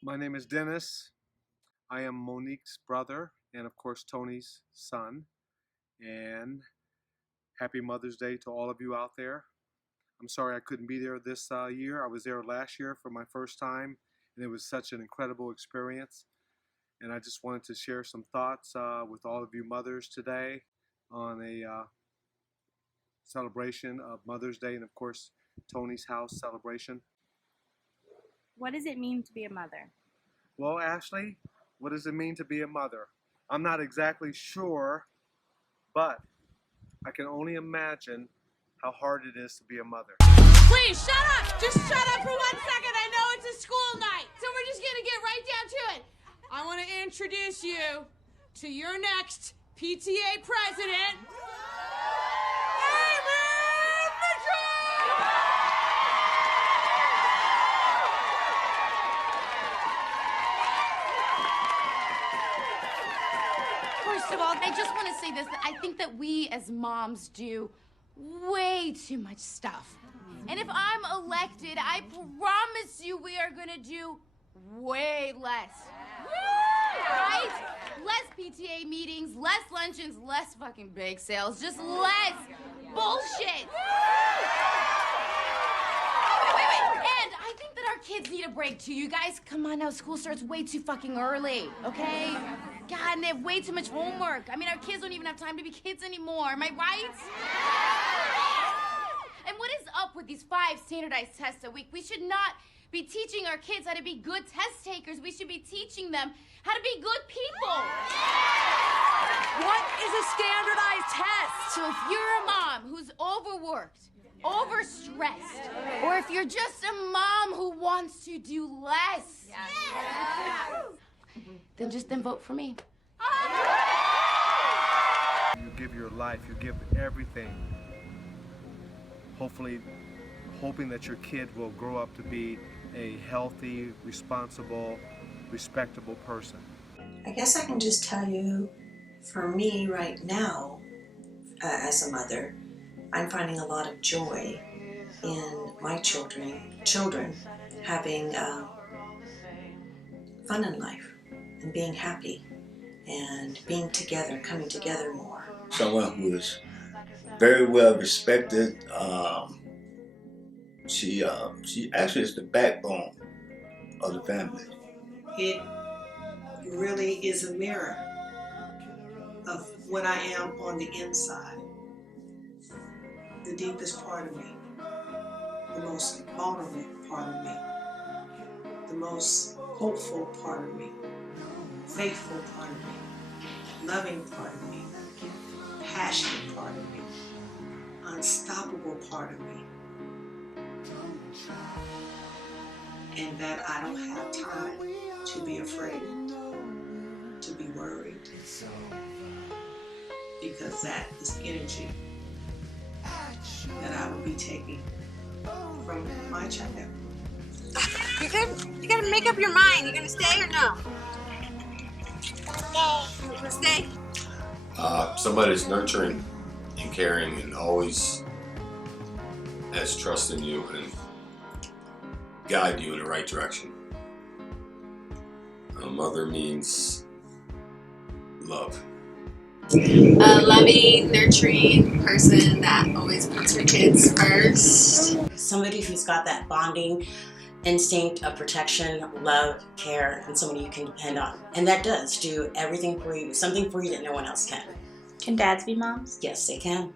My name is Dennis. I am Monique's brother and, of course, Tony's son. And happy Mother's Day to all of you out there. I'm sorry I couldn't be there this year. I was there last year for my first time, and it was such an incredible experience. And I just wanted to share some thoughts with all of you mothers today on a celebration of Mother's Day and, of course, Tony's house celebration. What does it mean to be a mother? Well, Ashley, what does it mean to be a mother? I'm not exactly sure, but I can only imagine how hard it is to be a mother. Please, shut up! Just shut up for 1 second. I know it's a school night, so we're just gonna get right down to it. I want to introduce you to your next PTA president, Amy Mitchell! First of all, I just want to say this. I think that we as moms do way too much stuff. And if I'm elected, I promise you we are going to do way less. Right? Less PTA meetings, less luncheons, less fucking bake sales, just less bullshit. Wait. And I think that our kids need a break too. You guys, come on now, school starts way too fucking early, okay? God, and they have way too much homework. I mean, our kids don't even have time to be kids anymore. Am I right? And what is up with these 5 standardized tests a week? We should not be teaching our kids how to be good test takers. We should be teaching them how to be good people. What is a standardized test? So if you're a mom who's overworked, overstressed, or if you're just a mom who wants to do less, then vote for me. You give your life, you give everything. Hopefully, hoping that your kid will grow up to be a healthy, responsible, respectable person. I guess I can just tell you, for me right now, as a mother, I'm finding a lot of joy in my children having fun in life and being happy and being together, coming together more. Someone who is very well respected. She actually is the backbone of the family. It really is a mirror of what I am on the inside. The deepest part of me, the most vulnerable part of me, the most hopeful part of me, faithful part of me, loving part of me, passionate part of me, unstoppable part of me. And that I don't have time to be afraid, to be worried, because that is energy that I will be taking from my child. You're good? You gotta make up your mind. You gonna stay or no? Stay. Somebody that's nurturing and caring and always has trust in you and guide you in the right direction. A mother means love. A loving, nurturing person that always puts her kids first. Somebody who's got that bonding instinct of protection, love, care, and somebody you can depend on. And that does do everything for you, something for you that no one else can. Can dads be moms? Yes, they can.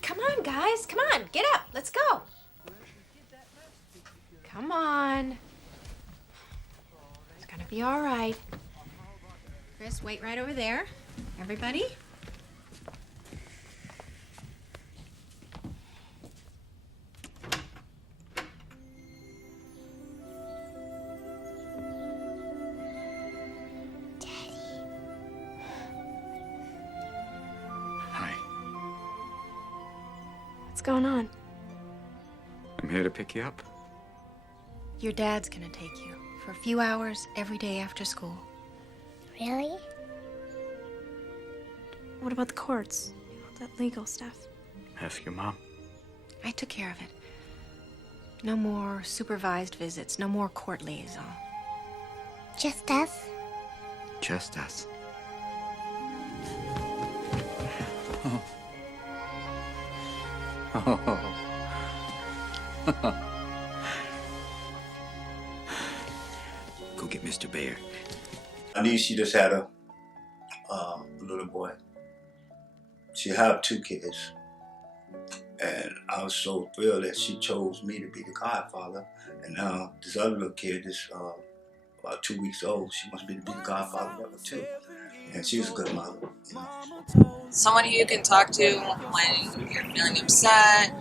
Come on, guys. Come on. Get up. Let's go. Come on. It's gonna be all right. Chris, wait right over there. Everybody. Hi. What's going on? I'm here to pick you up. Your dad's gonna take you for a few hours every day after school. Really? What about the courts? All that legal stuff? Ask your mom. I took care of it. No more supervised visits, no more court liaison. Just us? Just us. Oh. Go get Mr. Bear. My niece, she just had a little boy. She had 2 kids. And I was so thrilled that she chose me to be the godfather. And now this other little kid is about 2 weeks old. She wants me to be the godfather of her too. And she was a good mother, you know. Someone you can talk to when you're feeling upset,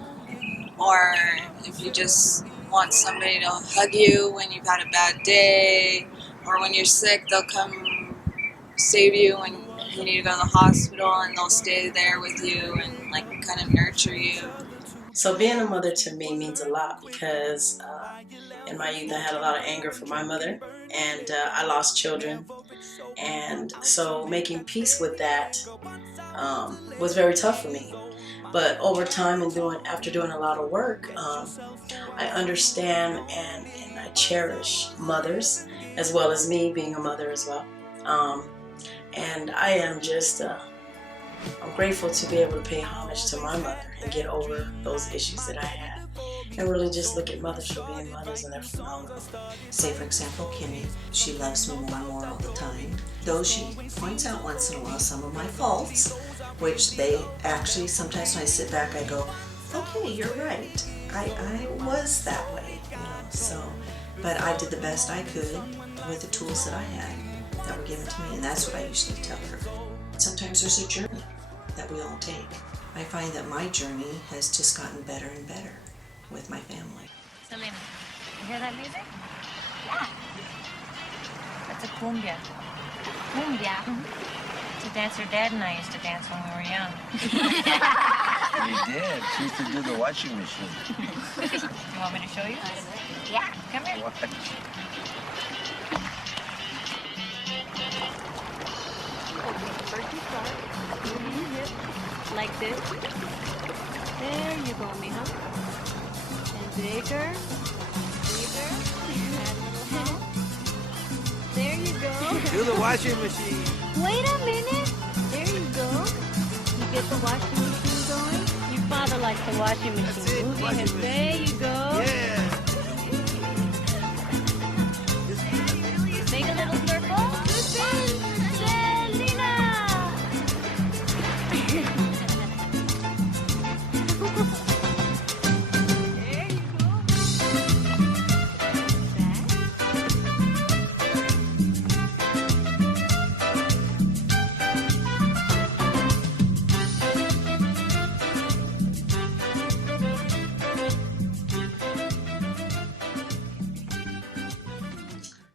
or if you just want somebody to hug you when you've had a bad day, or when you're sick, they'll come save you when you need to go to the hospital, and they'll stay there with you and like kind of nurture you. So being a mother to me means a lot because in my youth I had a lot of anger for my mother, and I lost children, and so making peace with that was very tough for me. But over time and after doing a lot of work, I understand and I cherish mothers as well as me being a mother as well. And I am just I'm grateful to be able to pay homage to my mother and get over those issues that I had, and really just look at mothers for being mothers, and they're phenomenal. Say, for example, Kimmy, she loves me more all the time, though she points out once in a while some of my faults, which they actually, sometimes when I sit back, I go, okay, you're right. I was that way, you know, so, but I did the best I could with the tools that I had that were given to me, and that's what I usually tell her. Sometimes there's a journey that we all take. I find that my journey has just gotten better and better with my family. Selena, you hear that music? Yeah. That's a cumbia. Cumbia? Mm-hmm. It's a dance her dad and I used to dance when we were young. We did. She used to do the washing machine. You want me to show you? Yeah. Come here. What? First you start, moving your hips like this. There you go, mijo. And bigger, bigger. There you go. Do the washing machine. Wait a minute. There you go. You get the washing machine going. Your father likes the washing machine. Move your hips. There you go. Yeah. Make a little circle.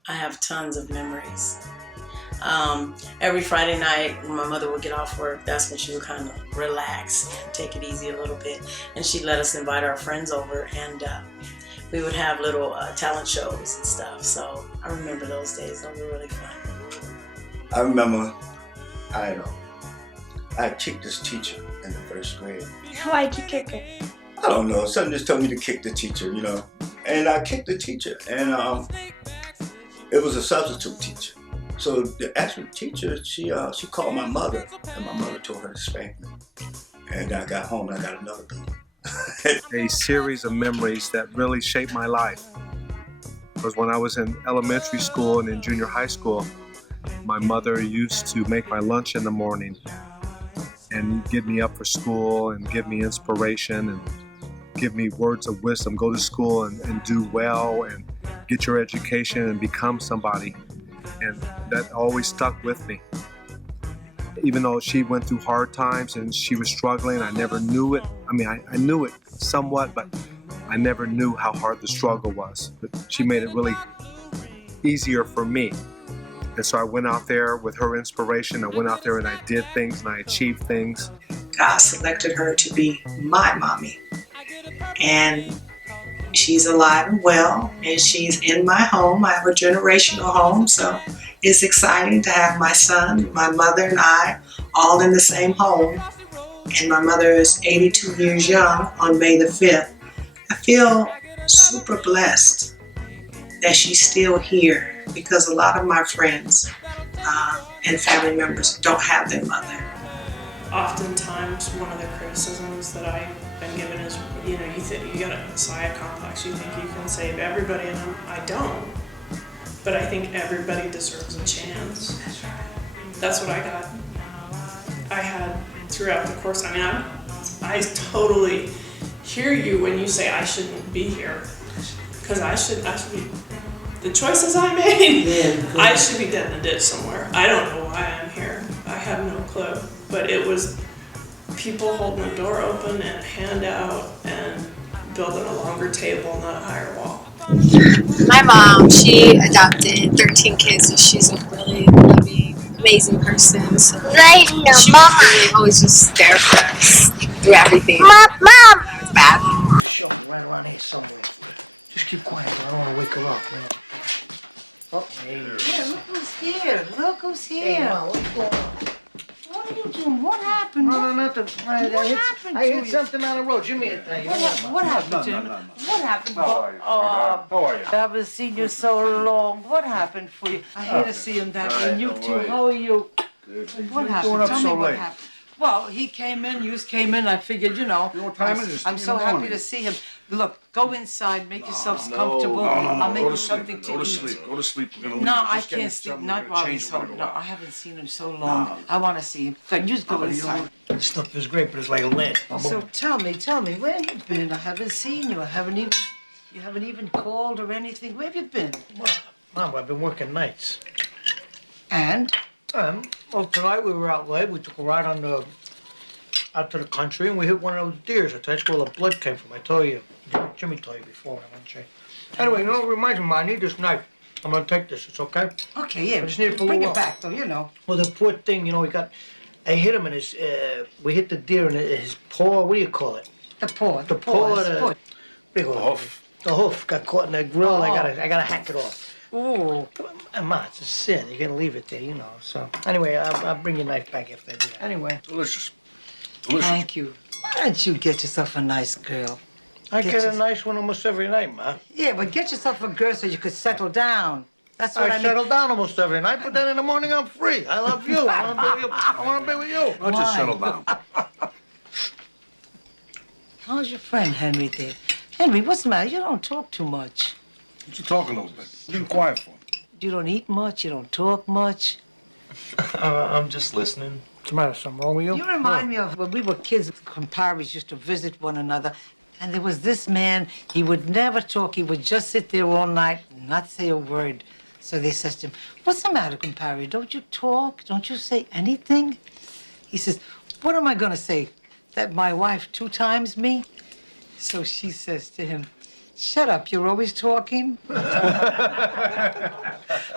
I have tons of memories. Every Friday night when my mother would get off work, that's when she would kind of relax and take it easy a little bit. And she'd let us invite our friends over, and we would have little talent shows and stuff. So I remember those days. Those were really fun. I remember I kicked this teacher in the 1st grade. Why'd you kick her? I don't know. Something just told me to kick the teacher, you know. And I kicked the teacher, and it was a substitute teacher. So the actual teacher, she called my mother, and my mother told her to spank me. And I got home, and I got another beating. A series of memories that really shaped my life was when I was in elementary school and in junior high school. My mother used to make my lunch in the morning and get me up for school and give me inspiration and give me words of wisdom. Go to school and do well and get your education and become somebody. And that always stuck with me. Even though she went through hard times and she was struggling, I never knew it. I mean, I knew it somewhat, but I never knew how hard the struggle was. But she made it really easier for me. And so I went out there with her inspiration. I went out there and I did things and I achieved things. God selected her to be my mommy. And she's alive and well, and she's in my home. I have a generational home, so it's exciting to have my son, my mother, and I all in the same home. And my mother is 82 years young on May the 5th. I feel super blessed that she's still here, because a lot of my friends and family members don't have their mother. Oftentimes, one of the criticisms that I've been given is, you know, you got a Messiah complex. You think you can save everybody, and I don't. But I think everybody deserves a chance. That's what I got. I had throughout the course. I mean, I totally hear you when you say I shouldn't be here, because I should be. The choices I made, I should be dead in a ditch somewhere. I don't know why I'm here. I have no clue. But it was people holding the door open and a hand out and building a longer table, not a higher wall. My mom, she adopted 13 kids, so she's a really loving, amazing person. So she was really always just there for us through everything. Mom! It's bad. She'll be right around here somewhere. Just keep quiet, I don't want to wake her up. You know? Oh, hey. Yeah, look who's here. Look who's here. Hey, Mom, what's going on? What are you doing? What happened? No, nothing. What happened I to hit you? something on the road. Give me a thing. What happened to him? What happened? How are you? How are you? I haven't seen you so long. What happened for you? I hate to see him that way. And you too. How are you? What happened? Tell me what happened. Well, he came in, you came in, I figured, you know. What time is it? I'm so happy to see him. Look, go inside, make yourselves comfortable. I'll make you something to eat. Go to sleep. Go to sleep. We're gonna leave. No, I Just get can't sleep. something. Not We're while gonna he's change. We're home. gonna No, go out. I haven't seen him so long. I want to see him. So you just go inside. This stuff is great, but it's like a land. So tell me, where you been? I haven't seen you. You haven't even called or anything. Where have you been? Mom, I've been working nights. And? Well, tonight we were out late. We took a ride out to the country, and we hit one of those deers. That's where the blood came from. I told you. Jimmy told you before. Anyway, you know what reminds me, Ma, I need this knife. I'm gonna take this. It's okay? Okay, yeah. I just need it for a Bring little it while. back, though, you know. Well, the poor thing, you know, I hit him in his, we hit the deer in his paw. What do you call it? The paw. The paw. his foot. What do you call it? The hoof got caught in that grill. I gotta hack it off. Ooh. Ma, it's a sin. You gotta leave it there, you know. So anyway, I'll bring your knife back if they do that. Anyway. Delicious. Thank you. Why don't you get yourself a nice girl? I get a nice one almost every night, Ma. Yeah, but get yourself a girl so you could settle down. That's what I mean. settle down almost every night, but then in the morning I'm free. I love you. I want to be with you. I'll just settle down. How's your friend Henry there? Henry, what's the matter? You don't talk too much. Why don't you talk a little bit? You've been quiet for me. You don't eat much. You don't talk much. I'm just listening. What's the matter? Something wrong with you? You remind me of when we were kids, comparis used to visit one another. And there was this man, he would never talk. He would just sit there all night and not say a word. So they said to him, what's the matter, compari? Don't you talk? Don't you say anything? He says, what am I going to say? That my wife 2 times me? So she says to him, shut up, you're always talking.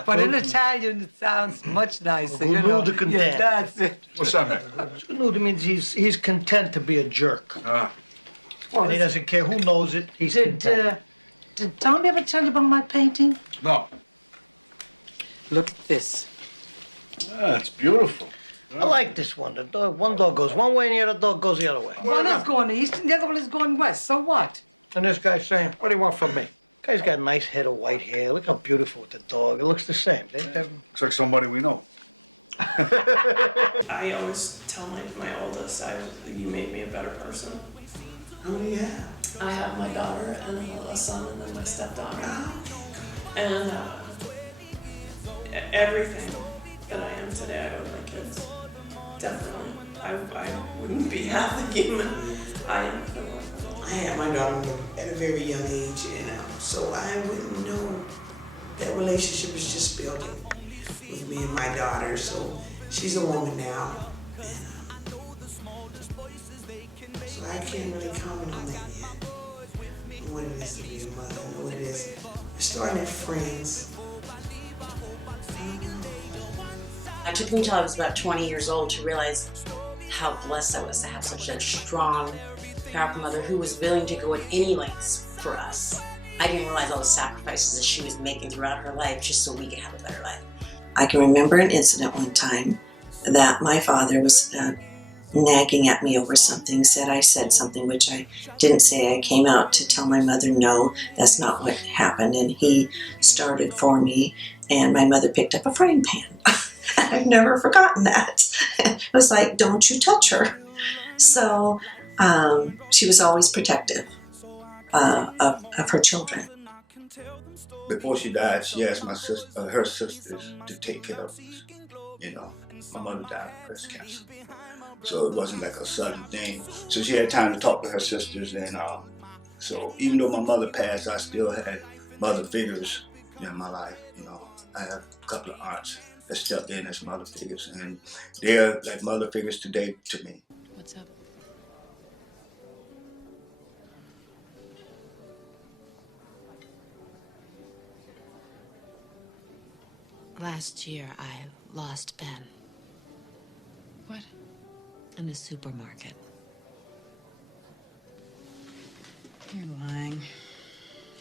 But in Italian, it sounds much nicer, you know. Yeah, that's it. What's that mean? Nudo means he's content to be a jerk. Well, And he doesn't care who knows it. He's content. Did Tom ever tell you about my painting? No. Look at this. Ah, it's beautiful. I like this one. The dog, one dog goes one way and the other dog goes the other way. One is going east and the other one is going west. So what? And this guy's saying, what do you want from me? Guy's got a nice head of white hair. Look how beautiful with the dog. It looks the same. Looks like somebody we know. I always tell my oldest, you made me a better person. How do you have? I have my daughter and a son and then my stepdaughter. And everything that I am today, I owe to my kids. Definitely. I wouldn't be half the human I am if it weren't for them. I had my daughter at a very young age, and so I wouldn't know that relationship is just building with me and my daughter. So she's a woman now, and so I can't really comment on that yet. What it is to be a mother, I know what it is. We're starting at friends. It took me until I was about 20 years old to realize how blessed I was to have such a strong, powerful mother who was willing to go at any lengths for us. I didn't realize all the sacrifices that she was making throughout her life just so we could have a better life. I can remember an incident one time that my father was nagging at me over something, said I said something which I didn't say. I came out to tell my mother, no, that's not what happened. And he started for me, and my mother picked up a frying pan. I've never forgotten that. It was like, don't you touch her. So she was always protective of her children. Before she died, she asked my sister, her sisters to take care of us. You know, my mother died of breast cancer, so it wasn't like a sudden thing. So she had time to talk to her sisters, and so even though my mother passed, I still had mother figures in my life. You know, I have a couple of aunts that stepped in as mother figures, and they're like mother figures today to me. What's up? Last year, I lost Ben. What? In the supermarket. You're lying.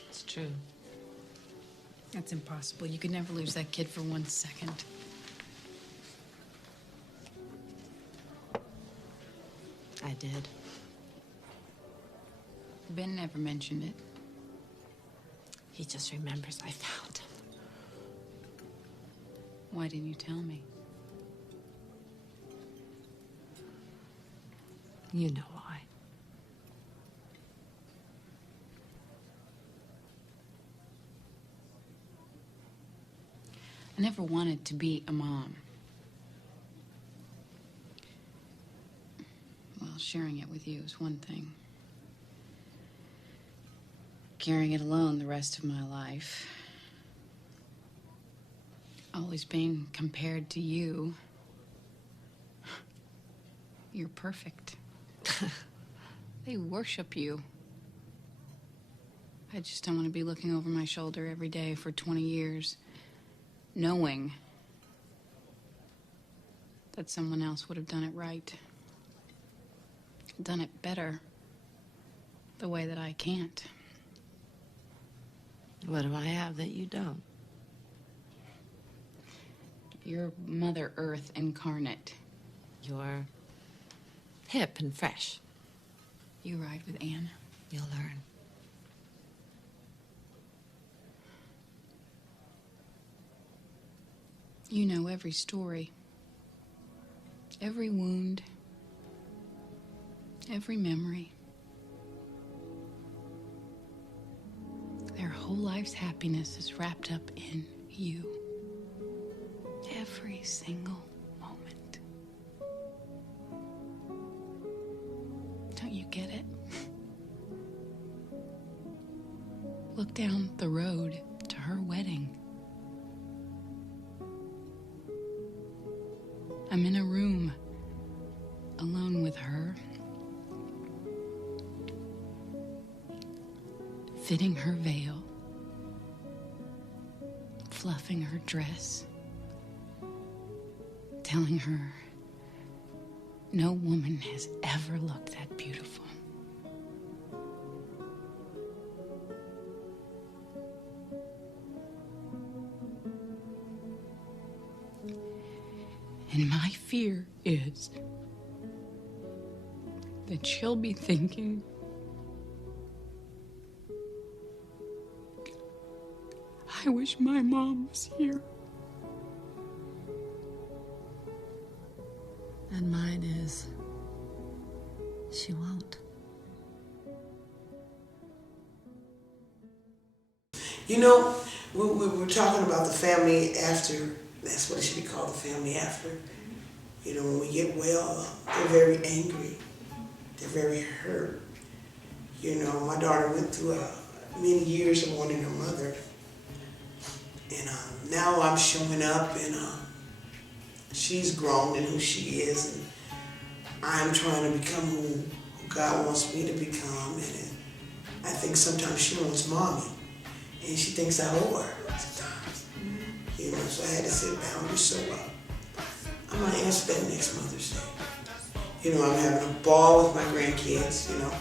It's true. That's impossible. You could never lose that kid for 1 second. I did. Ben never mentioned it. He just remembers I found him. Why didn't you tell me? You know why. I never wanted to be a mom. Well, sharing it with you is one thing. Carrying it alone the rest of my life. Always being compared to you. You're perfect. They worship you. I just don't want to be looking over my shoulder every day for 20 years, knowing that someone else would have done it right. Done it better. The way that I can't. What do I have that you don't? You're Mother Earth incarnate. You're hip and fresh. You ride with Anne. You'll learn. You know every story. Every wound. Every memory. Their whole life's happiness is wrapped up in you. Every single moment. Don't you get it? Look down the road to her wedding. I'm in a room, alone with her, fitting her veil, fluffing her dress, telling her no woman has ever looked that beautiful. And my fear is that she'll be thinking, I wish my mom was here. And mine is, she won't. You know, we were talking about the family after. That's what it should be called, the family after. You know, when we get well, they're very angry. They're very hurt. You know, my daughter went through many years of wanting her mother. And now I'm showing up, and she's grown in who she is. And I'm trying to become who God wants me to become. And I think sometimes she wants mommy. And she thinks I owe her sometimes. You know, so I had to sit down and so I'm going to answer that next Mother's Day. You know, I'm having a ball with my grandkids, you know.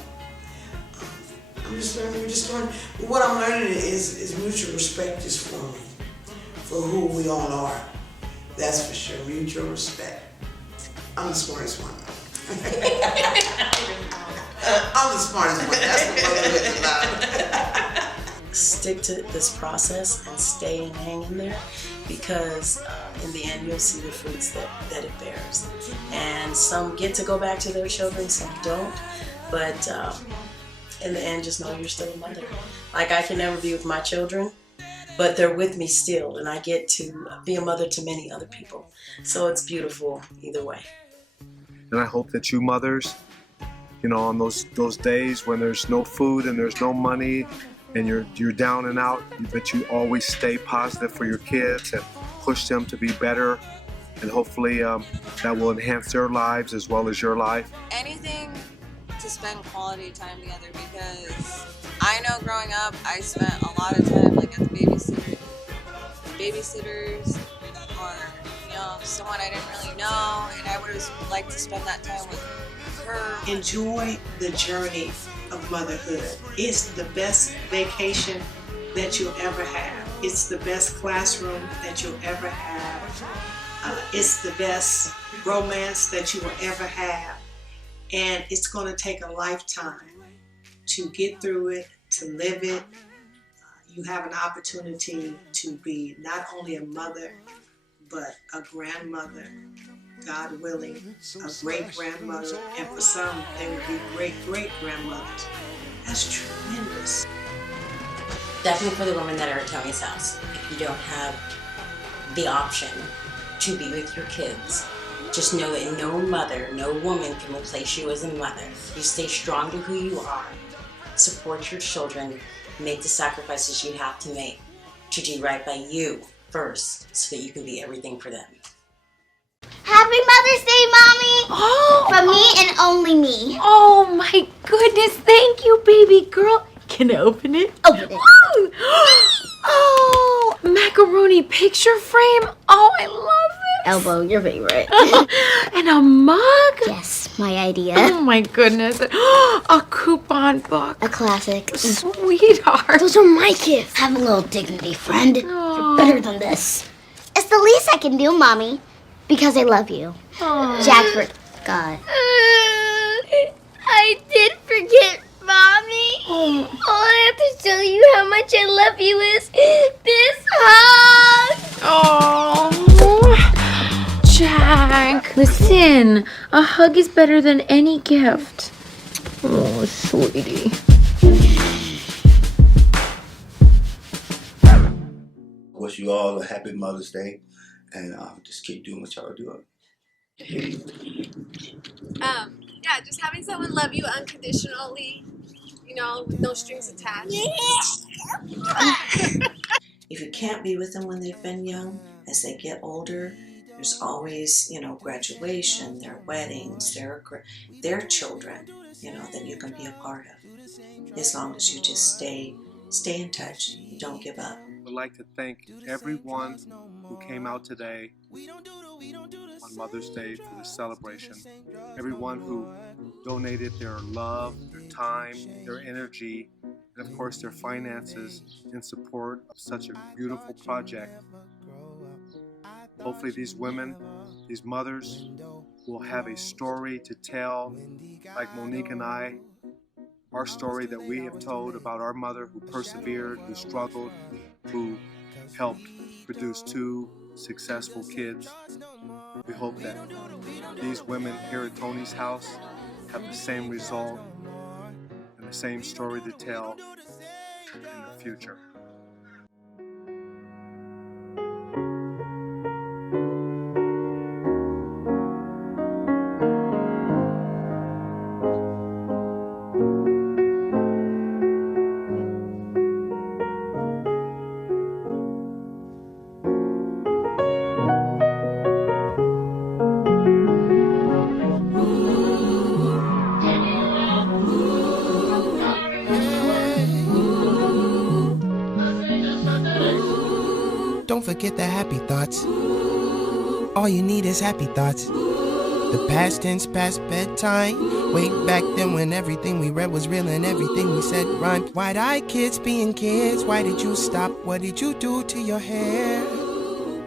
I'm just learning, we're just learning. What I'm learning is mutual respect is forming for who we all are. That's for sure, mutual respect. I'm the smartest one. I'm the smartest one. That's what motherhood is about. Stick to this process and stay and hang in there, because in the end you'll see the fruits that it bears. And some get to go back to their children, some don't. But in the end, just know you're still a mother. Like, I can never be with my children, but they're with me still, and I get to be a mother to many other people. So it's beautiful either way. And I hope that you mothers, you know, on those days when there's no food and there's no money and you're down and out, that you always stay positive for your kids and push them to be better, and hopefully that will enhance their lives as well as your life. Anything to spend quality time together, because I know growing up I spent a lot of time like at the babysitters, or you know, someone I didn't really know, and I would have liked to spend that time with her. Enjoy the journey of motherhood. It's the best vacation that you'll ever have. It's the best classroom that you'll ever have. It's the best romance that you will ever have. And it's going to take a lifetime to get through it, to live it. You have an opportunity to be not only a mother, but a grandmother, God willing, a great-grandmother, and for some, they would be great-great-grandmothers. That's tremendous. Definitely for the women that are at Tony's house. If you don't have the option to be with your kids, just know that no mother, no woman can replace you as a mother. You stay strong to who you are, support your children, make the sacrifices you have to make to do right by you first, so that you can be everything for them. Happy Mother's Day, Mommy! Oh! From me and only me. Oh my goodness, thank you, baby girl. Can I open it? Open it. Oh, macaroni picture frame. Oh, I love it. Elbow, your favorite. And a mug? Yes, my idea. Oh my goodness. A coupon book. A classic. Sweetheart. Those are my gifts. Have a little dignity, friend. You're better than this. It's the least I can do, Mommy. Because I love you. Aww. Jack forgot. I did forget, Mommy. Oh. All I have to tell you how much I love you is this hug. Oh, Jack. Listen, a hug is better than any gift. Oh, sweetie. Wish you all a happy Mother's Day, and just keep doing what y'all are doing. Yeah, just having someone love you unconditionally, you know, with no strings attached. If you can't be with them when they've been young, as they get older, there's always, you know, graduation, their weddings, their children, you know, that you can be a part of. As long as you just stay in touch, don't give up. I'd like to thank everyone who came out today on Mother's Day for the celebration. Everyone who donated their love, their time, their energy, and of course their finances in support of such a beautiful project. Hopefully these women, these mothers, will have a story to tell, like Monique and I, our story that we have told about our mother who persevered, who struggled, who helped produce 2 successful kids. We hope that these women here at Tony's house have the same result and the same story to tell in the future. Don't forget the happy thoughts. All you need is happy thoughts. The past tense past bedtime. Way back then when everything we read was real and everything we said rhymed. Wide-eyed kids being kids. Why did you stop? What did you do to your hair?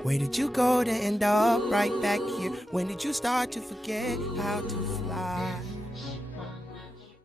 Where did you go to end up right back here? When did you start to forget how to